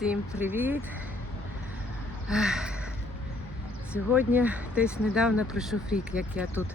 Всім привіт! Сьогодні десь недавно пройшов рік, як я тут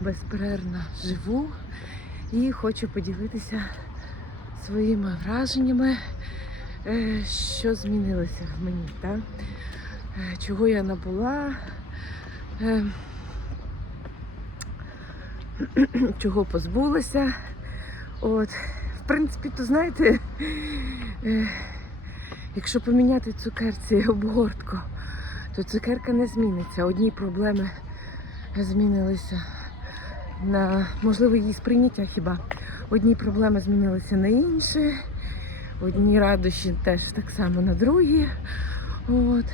безперервно живу і хочу поділитися своїми враженнями, е, що змінилося в мені, так? Е, чого я набула, е, чого позбулася. От. В принципі, то знаєте, якщо поміняти цукерці обгортку, то цукерка не зміниться. Одні проблеми змінилися на можливо її сприйняття хіба. Одні проблеми змінилися на інші, одні радощі теж так само на другі. От.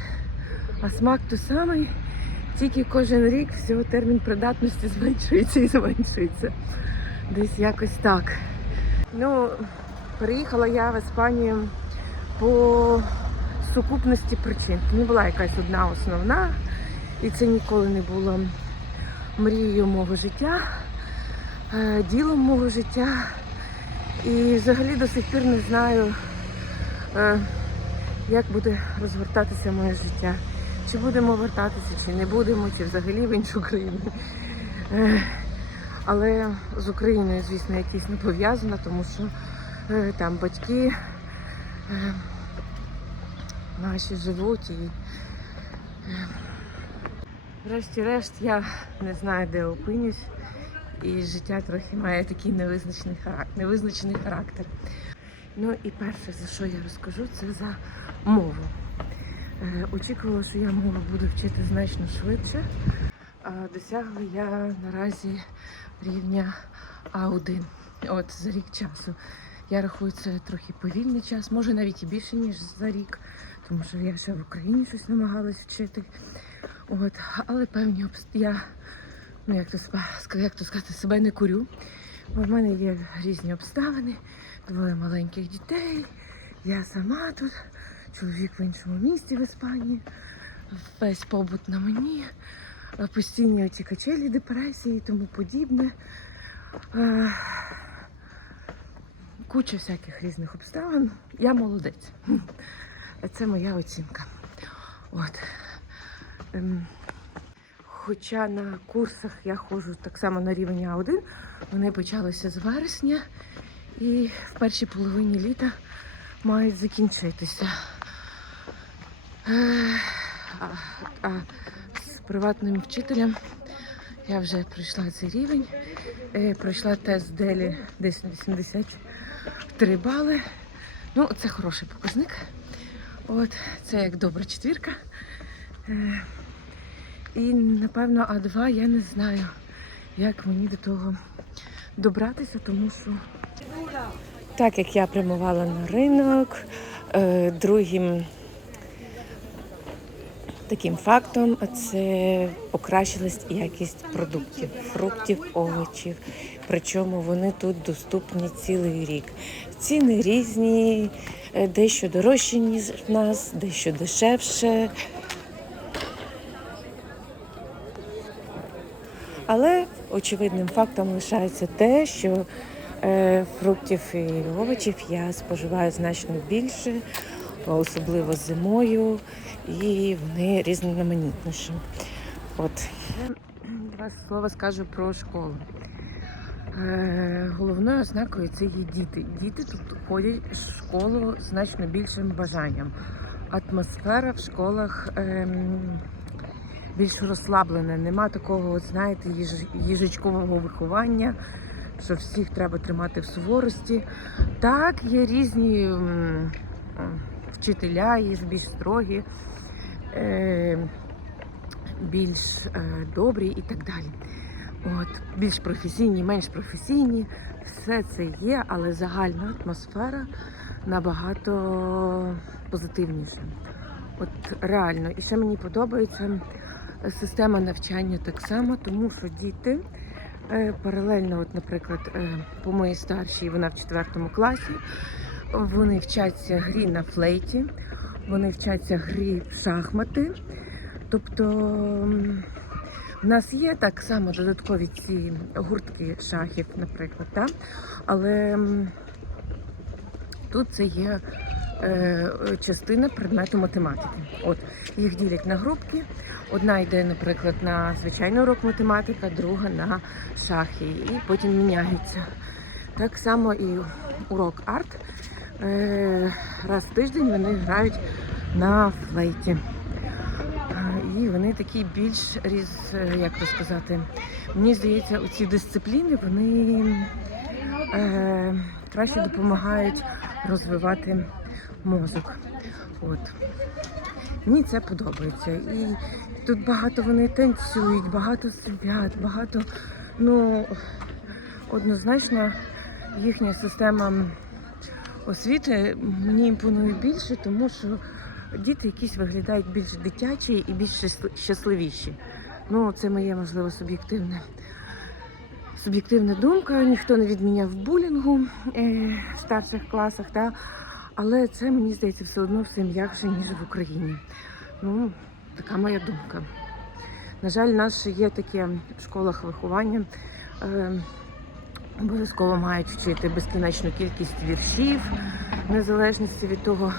А смак той самий, тільки кожен рік всього термін придатності зменшується і зменшується. Десь якось так. Ну, переїхала я в Іспанію по сукупності причин. Не була якась одна основна, і це ніколи не було мрією мого життя, е, ділом мого життя. І взагалі до сих пір не знаю, е, як буде розгортатися моє життя. Чи будемо вертатися, чи не будемо, чи взагалі в іншу країну. Е, Але з Україною, звісно, я тісно пов'язана, тому що там батьки наші живуть і врешті-решт я не знаю, де опинюсь. І життя трохи має такий невизначений характер. Невизначений характер. Ну і перше, за що я розкажу, це за мову. Е, Очікувала, що я мову буду вчити значно швидше. Досягла я наразі рівня А1. От за рік часу. Я рахую, це трохи повільний час, може навіть і більше, ніж за рік, тому що я ще в Україні щось намагалась вчити. От, але певні я, ну як то, ска- як то сказати, себе не курю. Бо в мене є різні обставини, двоє маленьких дітей, я сама тут, чоловік в іншому місті в Іспанії, весь побут на мені, е, постійні оці качелі, депресії і тому подібне. Куча всяких різних обставин. Я молодець. Це моя оцінка. От. Ем, Хоча на курсах я ходжу так само на рівень А1, вони почалися з вересня і в першій половині літа мають закінчитися. А, а з приватним вчителем я вже пройшла цей рівень. Е, Пройшла тест Делі десь на 83 бали. Ну, це хороший показник. От, це як добра четвірка. Е, І напевно А2 я не знаю, як мені до того добратися, тому що. Так як я прямувала на ринок, е, другим таким фактом це покращилась якість продуктів, фруктів, овочів. Причому вони тут доступні цілий рік. Ціни різні, е, дещо дорожчі, ніж в нас, дещо дешевше. Але очевидним фактом лишається те, що е, фруктів і овочів я споживаю значно більше, особливо зимою, і вони різноманітніші. От. Два слова скажу про школу. Е, головною ознакою це є діти. Діти тут ходять в школу значно більшим бажанням. Атмосфера в школах ем, більш розслаблена. Нема такого, от, знаєте, їж- їжачкового виховання, що всіх треба тримати в суворості. Так, є різні м, м, вчителя, є більш строгі, е, більш е, добрі і так далі. От, більш професійні, менш професійні, все це є, але загальна атмосфера набагато позитивніша. От реально. І ще мені подобається система навчання так само, тому що діти е, паралельно, от, наприклад, е, по моїй старшій, вона в четвертому класі, вони вчаться грі на флейті, вони вчаться грі в шахмати. Тобто в нас є так само додаткові ці гуртки шахів, наприклад, так? але тут це є е, частина предмету математики. От їх ділять на групки. Одна йде, наприклад, на звичайний урок математика, друга на шахи, і потім міняються. Так само і урок арт. Е, Раз в тиждень вони грають на флейті. Вони такі більш різ, е, як то сказати, мені здається, у ці дисципліни вони е, краще допомагають розвивати мозок. От. Мені це подобається. І тут багато вони танцюють, багато свят, багато, ну, однозначно, їхня система освіти мені імпонує більше, тому що діти якісь виглядають більш дитячі і більш щасл- щасливіші. Ну, це моє, можливо, суб'єктивне. Суб'єктивна думка, ніхто не відміняв булінгу е, в старших класах, та? але це мені здається все одно все м'якше, ніж в Україні. Ну, така моя думка. На жаль, нас є таке в школах виховання. Е, обов'язково мають вчити безкінечну кількість віршів, незалежності від того,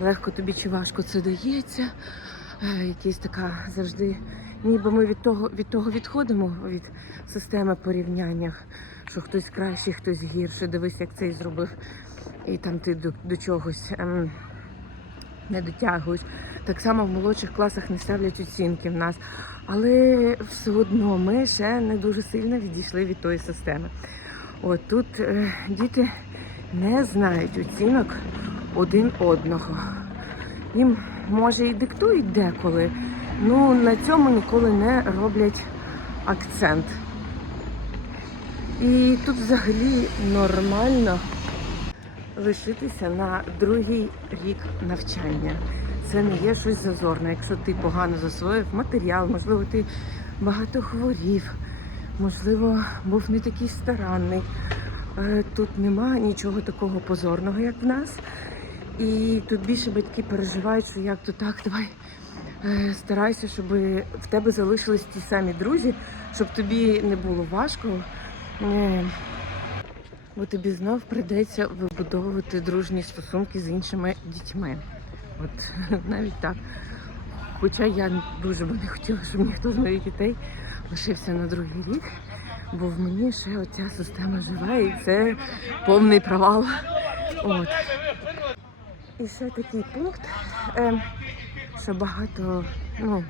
легко тобі чи важко це дається. Е, якась така завжди, ніби ми від того, від того відходимо від системи порівняння, що хтось кращий, хтось гірше. Дивись, як цей зробив, і там ти до, до чогось ем, не дотягуєш. Так само в молодших класах не ставлять оцінки в нас. Але все одно ми ще не дуже сильно відійшли від тої системи. От тут е, діти не знають оцінок один одного. Їм може і диктують деколи, ну на цьому ніколи не роблять акцент. І тут взагалі нормально лишитися на другий рік навчання. Це не є щось зазорне. Якщо ти погано засвоїв матеріал, можливо, ти багато хворів, можливо, був не такий старанний. Е, Тут нема нічого такого позорного, як в нас. І тут більше батьки переживають, що як то так, давай е, старайся, щоб в тебе залишились ті самі друзі, щоб тобі не було важко. Е, Бо тобі знов прийдеться вибудовувати дружні стосунки з іншими дітьми. От навіть так. Хоча я дуже би не хотіла, щоб ніхто з моїх дітей лишився на другий рік, бо в мені ще оця система жива і це повний провал. От. І ще такий пункт, е, що багато ну,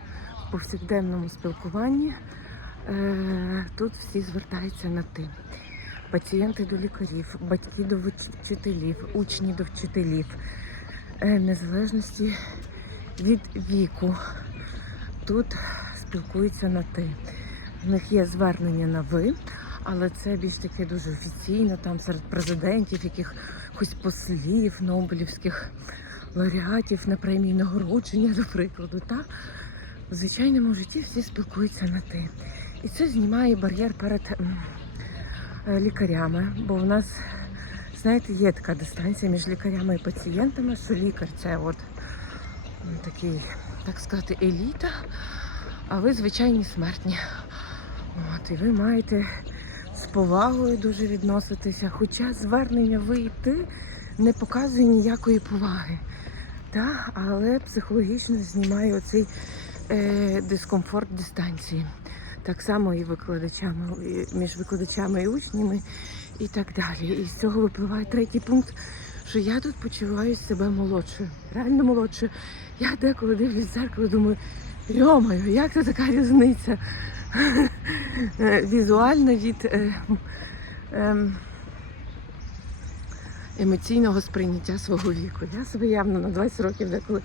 в повсякденному спілкуванні е, тут всі звертаються на ти. Пацієнти до лікарів, батьки до вчителів, учні до вчителів, е, незалежності від віку. Тут спілкуються на ти. В них є звернення на ви, але це більш таке дуже офіційно, там серед президентів, якихось послів, нобелівських лауреатів на премії нагородження, до прикладу. Та? В звичайному житті всі спілкуються на ти. І це знімає бар'єр перед е, лікарями, бо в нас, знаєте, є така дистанція між лікарями і пацієнтами, що лікар це от такий, так сказати, еліта, а ви звичайні смертні. От, і ви маєте повагою дуже відноситися, хоча звернення ви і ти не показує ніякої поваги. Та? Але психологічно знімає оцей е, дискомфорт дистанції. Так само і викладачами, між викладачами і учнями і так далі. І з цього випливає третій пункт, що я тут почуваю себе молодшою. Реально молодшою. Я деколи дивлюсь в зеркало, думаю, йомаю, як це така різниця? Е, Візуально від е, ем, емоційного сприйняття свого віку. Я себе явно на 20 років деколи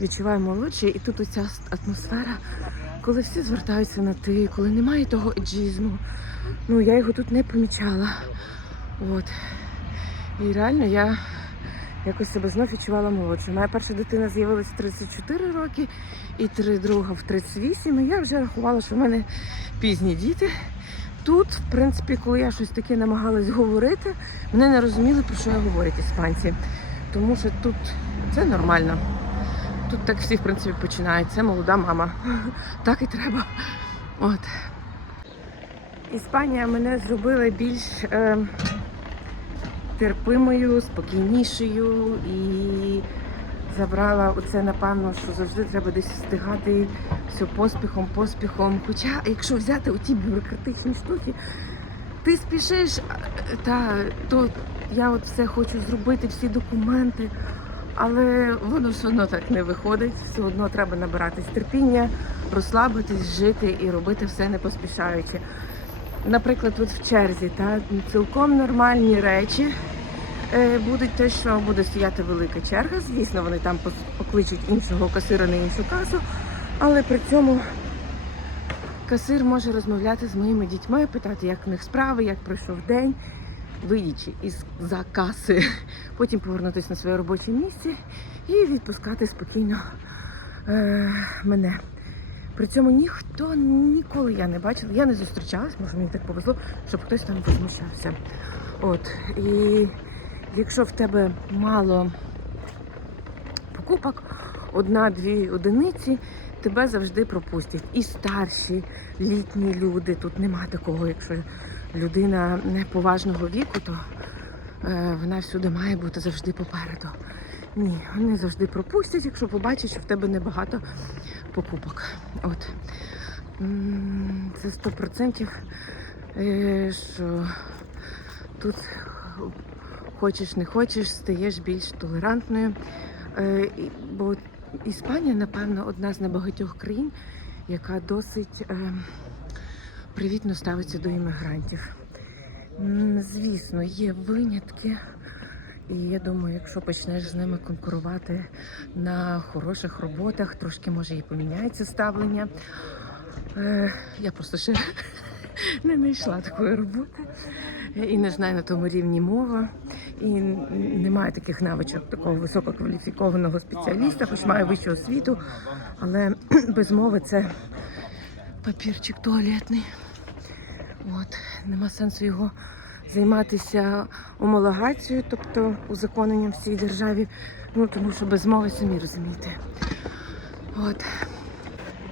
відчуваю молодше, і тут оця атмосфера, коли всі звертаються на ти, коли немає того еджизму. Ну, я його тут не помічала. От. І реально я якось себе знов відчувала молодше. Моя перша дитина з'явилася в 34 роки, і три друга в 38. І я вже рахувала, що в мене пізні діти. Тут, в принципі, коли я щось таке намагалась говорити, вони не розуміли, про що я говорять іспанці. Тому що тут це нормально. Тут так всі, в принципі, починають. Це молода мама. Так і треба. От. Іспанія мене зробила більш е, терпимою, спокійнішою і забрала оце, напевно, що завжди треба десь встигати все поспіхом, поспіхом. Хоча, якщо взяти оті бюрократичні штуки, ти спішиш, та то я от все хочу зробити, всі документи, але воно все одно так не виходить. Все одно треба набиратись терпіння, розслабитись, жити і робити все не поспішаючи. Наприклад, от в черзі, та цілком нормальні речі. Е, Будуть те, що буде стояти велика черга. Звісно, вони там покличуть іншого касира на іншу касу, але при цьому касир може розмовляти з моїми дітьми, питати, як в них справи, як пройшов день, виїдучи із за каси, потім повернутися на своє робоче місце і відпускати спокійно е, мене. При цьому ніхто ніколи я не бачила, я не зустрічалась, може мені так повезло, щоб хтось там возмущався. От і якщо в тебе мало покупок, одна-дві одиниці, тебе завжди пропустять. І старші літні люди. Тут нема такого, якщо людина неповажного віку, то е, вона всюди має бути завжди попереду. Ні, вони завжди пропустять, якщо побачать, що в тебе небагато покупок. От. Це 100%, е, що тут хочеш не хочеш, стаєш більш толерантною. Е, Бо Іспанія, напевно, одна з небагатьох країн, яка досить е, привітно ставиться до іммігрантів. Звісно, є винятки. І я думаю, якщо почнеш з ними конкурувати на хороших роботах, трошки може і поміняється ставлення. Е, я просто ще не знайшла такої роботи і не знаю на тому рівні мова. І немає таких навичок такого висококваліфікованого спеціаліста, хоч має вищу освіту, але без мови це папірчик туалетний. От, нема сенсу його займатися омологацією, тобто узаконенням в цій державі. Ну тому що без мови самі розумієте. От.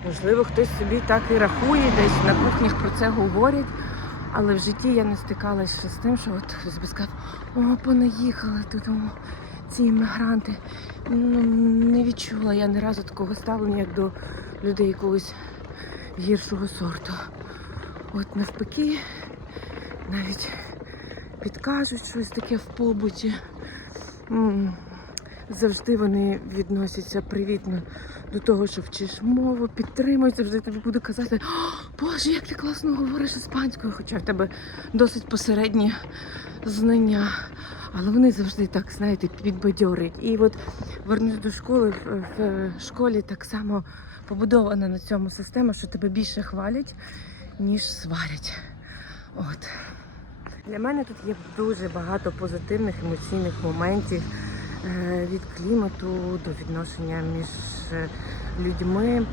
Можливо, хтось собі так і рахує, десь на кухнях про це говорять. Але в житті я не стикалася з тим, що от хтось би сказав, о, понаїхали тут ці іммігранти. Ну, не відчула я ні разу такого ставлення, як до людей якогось гіршого сорту. От навпаки, навіть підкажуть щось таке в побуті. Завжди вони відносяться привітно до того, що вчиш мову, підтримують, завжди тобі буду казати, «О, Боже, як ти класно говориш іспанською, хоча в тебе досить посередні знання. Але вони завжди так, знаєте, підбадьорять. І от вернусь до школи, в, в школі так само побудована на цьому система, що тебе більше хвалять, ніж сварять. От. Для мене тут є дуже багато позитивних емоційних моментів е, від клімату до відношення між е, людьми.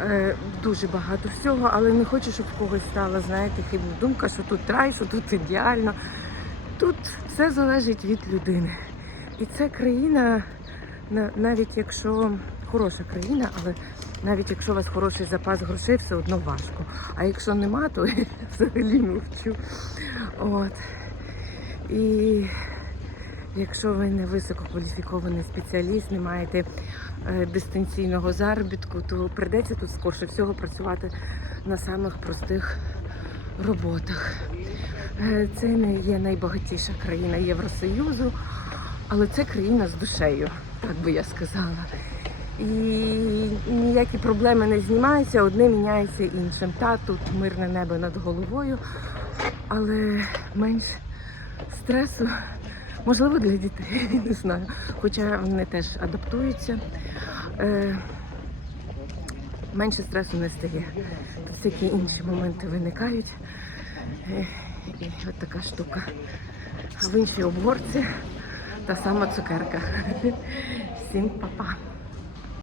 Е, Дуже багато всього, але не хочу, щоб в когось стала, знаєте, хибна думка, що тут рай, що тут ідеально. Тут все залежить від людини. І це країна, навіть якщо хороша країна, але навіть якщо у вас хороший запас грошей, все одно важко. А якщо нема, то взагалі мовчу. От. І якщо ви не висококваліфікований спеціаліст, не маєте е, дистанційного заробітку, то прийдеться тут скорше всього працювати на самих простих роботах. Е, Це не є найбагатіша країна Євросоюзу, але це країна з душею, так би я сказала. І ніякі проблеми не знімаються, одне міняється іншим. Та тут мирне небо над головою, але менш стресу, можливо, для дітей, не знаю. Хоча вони теж адаптуються. Е, менше стресу не стає. Всякі інші моменти виникають. Е, І от така штука. В іншій обгорці та сама цукерка. Всім па-па.